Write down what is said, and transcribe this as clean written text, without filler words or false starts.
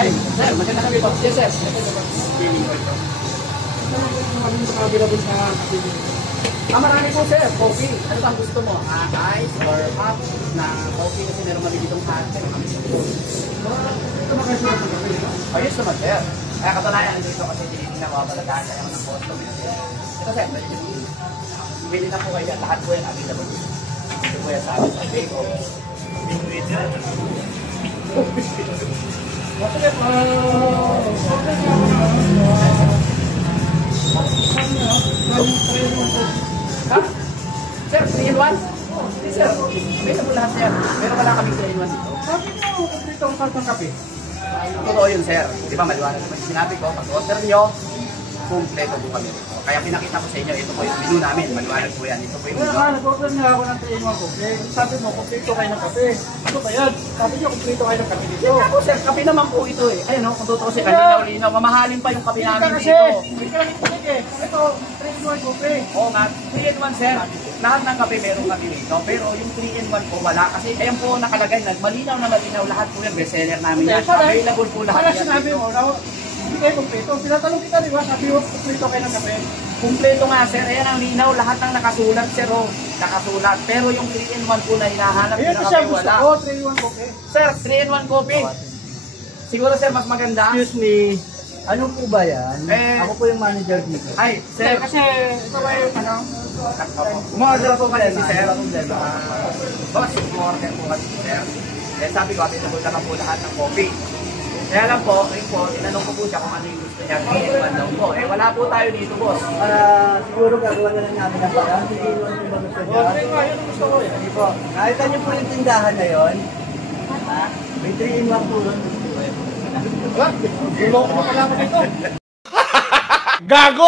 Ay, sir, maganda kami po. Yes, sir. Marami po, sir. Coffee. Ano bang gusto mo? Ice or hot na coffee kasi meron mali ditong hot. Ito makasya ng kape, no? Ayos naman, sir. Kaya katalayan dito kasi tinitingnan ko abalagaan kayo ng customer. Ito, sir. Bili na po kayo yan. Lahat po yan available. Ito po yan sa amin sa bake o binwit yan. Ha? Sir, 3 in 1? Sir, may na po lahat, sir. Meron wala kami 3 in 1 dito. Sabi ko, dito ang kartong kape. Totoo yun, sir. Di ba, maliwanag naman sinabi ko, pag-order nyo, kumpleto po kami rito. Kaya pinakita ko sa inyo, ito po yung menu namin. Maliwanag po yan. Ito po yung menu. Kaya nag-order niya ako ng 3 in 1 kape. Sabi mo, kumpleto kayo ng kape. Ano ba yan? Sabi niyo, kumpleto kayo ng kape dito. Yan ako, sir. Kape naman po ito eh. Ayun, no? Kung totoo kasi kalinaw-linaw, mamahalin pa yung kape namin dito. Ito, 3 in 1 kape. Oo nga, 3 in 1, sir. Lahat ng kape meron kami dito. Pero yung 3 in 1 po wala. Kasi ayan po nakalagay, malinaw na malinaw. Lahat po yan, bestseller namin yan. Available po lahat yan. Sinabi mo, hindi kayo kumpleto. Tinatanong kita, di ba? Sabi mo, kumpleto kayo ng kape. Kumpleto nga, sir. Ayan ang linaw. Lahat ng nakasulat, sir. Oh. Nakasulat. Pero yung 3 in 1 po na hinahanap na kape, wala. Oo, 3 in 1 coffee. Sir, 3 in 1 coffee. Siguro, sir, mas maganda. Excuse me. Ano po ba yan? Ako po yung manager dito. Ay, sir, kasi ito ba yung ano? Umorder po kasi si sir. Boss, umorder po kasi si sir. Eh, sabi ko, available na po lahat ng coffee. Kaya lang po, tinanong ko po siya kung ano yung gusto niya. 3 in 1 daw po. Eh, wala po tayo dito, boss. Siguro gagawa na lang namin ang parang. Hindi mo ano ba gusto niya? Okay nga, yun ang gusto ko eh. Hindi po. Nakita niyo po yung tindahan na yun? May 3 in 1 po ron. Wala, hindi mo ko makalaman dito. Gago!